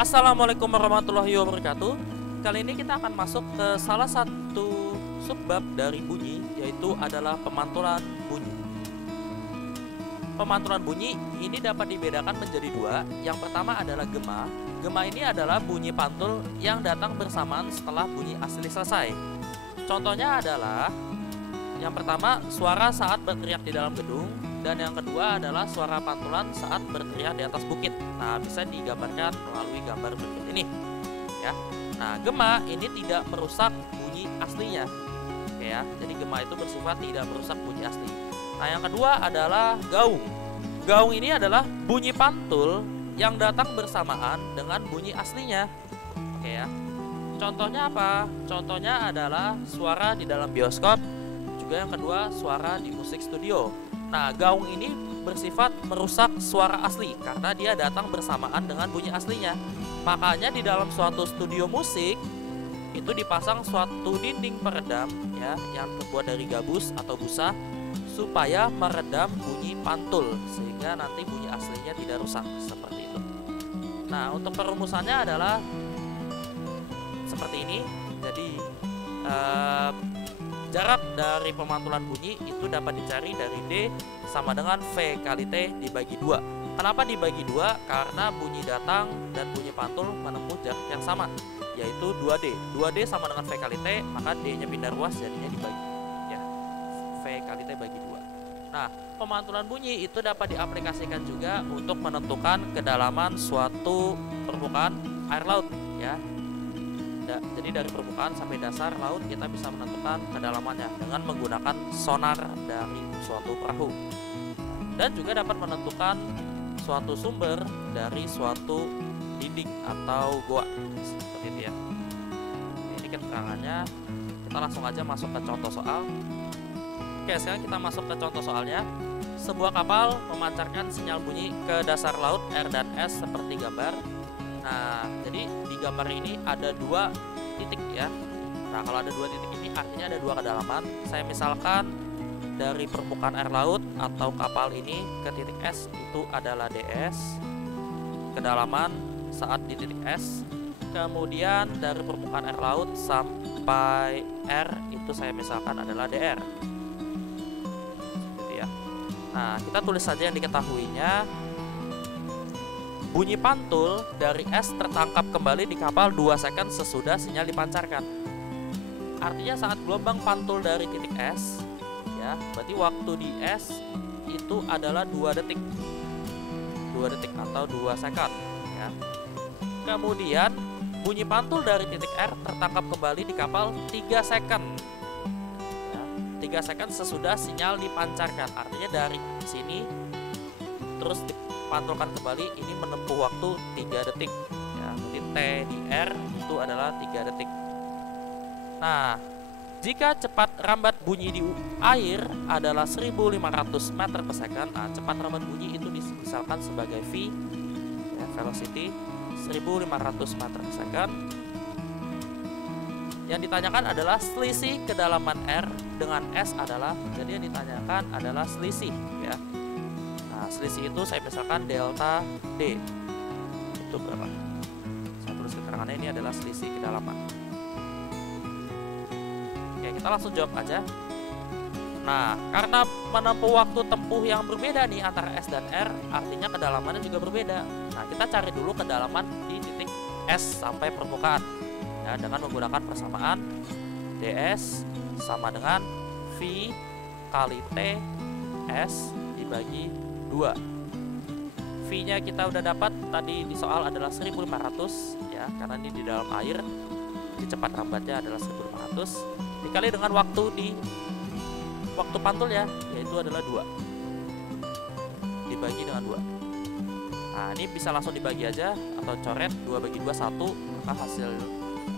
Assalamualaikum warahmatullahi wabarakatuh. Kali ini kita akan masuk ke salah satu subbab dari bunyi, yaitu adalah pemantulan bunyi. Pemantulan bunyi ini dapat dibedakan menjadi dua. Yang pertama adalah gema. Gema ini adalah bunyi pantul yang datang bersamaan setelah bunyi asli selesai. Contohnya adalah yang pertama suara saat berteriak di dalam gedung, dan yang kedua adalah suara pantulan saat berteriak di atas bukit. Nah, bisa digambarkan melalui gambar berikut ini, ya. Nah, gema ini tidak merusak bunyi aslinya, oke ya. Jadi gema itu bersifat tidak merusak bunyi asli. Nah, yang kedua adalah gaung. Gaung ini adalah bunyi pantul yang datang bersamaan dengan bunyi aslinya, oke ya. Contohnya apa? Contohnya adalah suara di dalam bioskop, juga yang kedua suara di musik studio. Nah, gaung ini bersifat merusak suara asli karena dia datang bersamaan dengan bunyi aslinya. Makanya di dalam suatu studio musik itu dipasang suatu dinding peredam ya, yang terbuat dari gabus atau busa supaya meredam bunyi pantul sehingga nanti bunyi aslinya tidak rusak seperti itu. Nah, untuk perumusannya adalah seperti ini. Jadi jarak dari pemantulan bunyi itu dapat dicari dari D sama dengan V kali T dibagi 2. Kenapa dibagi 2? Karena bunyi datang dan bunyi pantul menempuh jarak yang sama, yaitu 2D. 2D sama dengan V kali T, maka D-nya pindah ruas jadinya dibagi. Ya, V kali T bagi 2. Nah, pemantulan bunyi itu dapat diaplikasikan juga untuk menentukan kedalaman suatu permukaan air laut, ya. Jadi dari permukaan sampai dasar laut kita bisa menentukan kedalamannya dengan menggunakan sonar dari suatu perahu, dan juga dapat menentukan suatu sumber dari suatu dinding atau goa seperti itu ya. Ini keterangannya. Kita langsung aja masuk ke contoh soal. Oke, sekarang kita masuk ke contoh soalnya. Sebuah kapal memancarkan sinyal bunyi ke dasar laut R dan S seperti gambar. Nah, jadi di gambar ini ada 2 titik ya. Nah, kalau ada 2 titik ini artinya ada 2 kedalaman. Saya misalkan dari permukaan air laut atau kapal ini ke titik S itu adalah DS, kedalaman saat di titik S. Kemudian dari permukaan air laut sampai R itu saya misalkan adalah DR. Gitu ya. Nah, kita tulis saja yang diketahuinya. Bunyi pantul dari S tertangkap kembali di kapal 2 second sesudah sinyal dipancarkan. Artinya saat gelombang pantul dari titik S, ya, berarti waktu di S itu adalah 2 detik. 2 detik atau 2 second, ya. Kemudian bunyi pantul dari titik R tertangkap kembali di kapal 3 second. Ya, 3 second sesudah sinyal dipancarkan. Artinya dari sini terus dipantulkan kembali, ini menempuh waktu 3 detik ya. Jadi T di R itu adalah 3 detik. Nah, jika cepat rambat bunyi di air adalah 1500 meter per second. Nah, cepat rambat bunyi itu misalkan sebagai V ya, velocity 1500 meter per second. Yang ditanyakan adalah selisih kedalaman R dengan S adalah, jadi yang ditanyakan adalah selisih ya. Selisih itu saya misalkan delta D itu berapa? Saya tulis keterangannya, ini adalah selisih kedalaman. Oke, kita langsung jawab aja. Nah, karena menempuh waktu tempuh yang berbeda nih antara S dan R, artinya kedalamannya juga berbeda. Nah, kita cari dulu kedalaman di titik S sampai permukaan ya, dengan menggunakan persamaan DS sama dengan V kali T S dibagi 2. V-nya kita udah dapat tadi di soal adalah 1500 ya, karena ini di dalam air. Jadi cepat rambatnya adalah 1500 dikali dengan waktu di waktu pantul ya, yaitu adalah 2 dibagi dengan 2. Nah, ini bisa langsung dibagi aja atau coret 2 bagi 2 1, maka hasil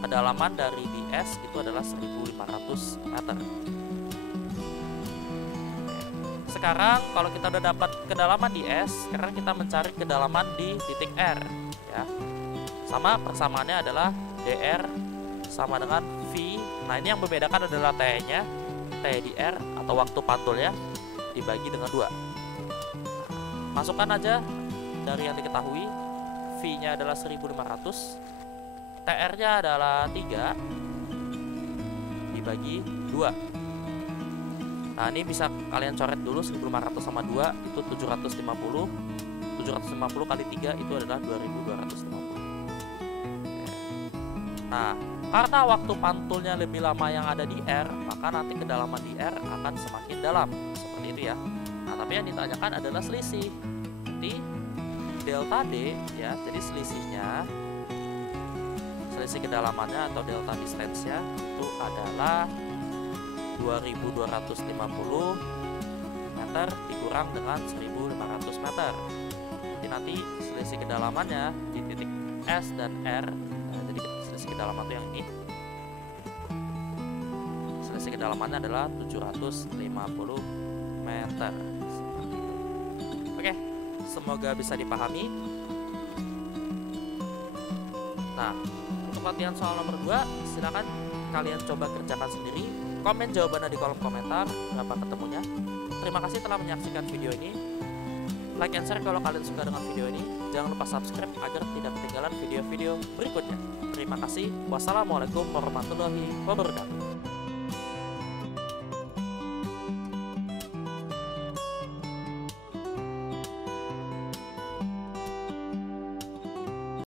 kedalaman dari DS itu adalah 1500 meter. Sekarang kalau kita udah dapat kedalaman di S, sekarang kita mencari kedalaman di titik R ya. Sama persamaannya adalah DR sama dengan V. Nah, ini yang membedakan adalah T-nya, T di R atau waktu pantul ya, dibagi dengan 2. Masukkan aja dari yang diketahui. V V-nya adalah 1500, TR-nya adalah 3 dibagi 2. Nah, ini bisa kalian coret dulu, 1500 sama 2 itu 750. 750 kali 3 itu adalah 2250. Nah, karena waktu pantulnya lebih lama yang ada di R, maka nanti kedalaman di R akan semakin dalam. Seperti itu ya. Nah, tapi yang ditanyakan adalah selisih. Nanti delta D ya, jadi selisih kedalamannya atau delta distance-nya itu adalah 2250 meter dikurang dengan 1500 meter. Jadi nanti selisih kedalamannya di titik S dan R, jadi selisih kedalaman itu yang ini. Selisih kedalamannya adalah 750 meter. Seperti itu. Oke, semoga bisa dipahami. Nah, untuk latihan soal nomor 2, silakan kalian coba kerjakan sendiri. Komen jawabannya di kolom komentar berapa ketemunya. Terima kasih telah menyaksikan video ini. Like and share kalau kalian suka dengan video ini. Jangan lupa subscribe agar tidak ketinggalan video-video berikutnya. Terima kasih. Wassalamualaikum warahmatullahi wabarakatuh.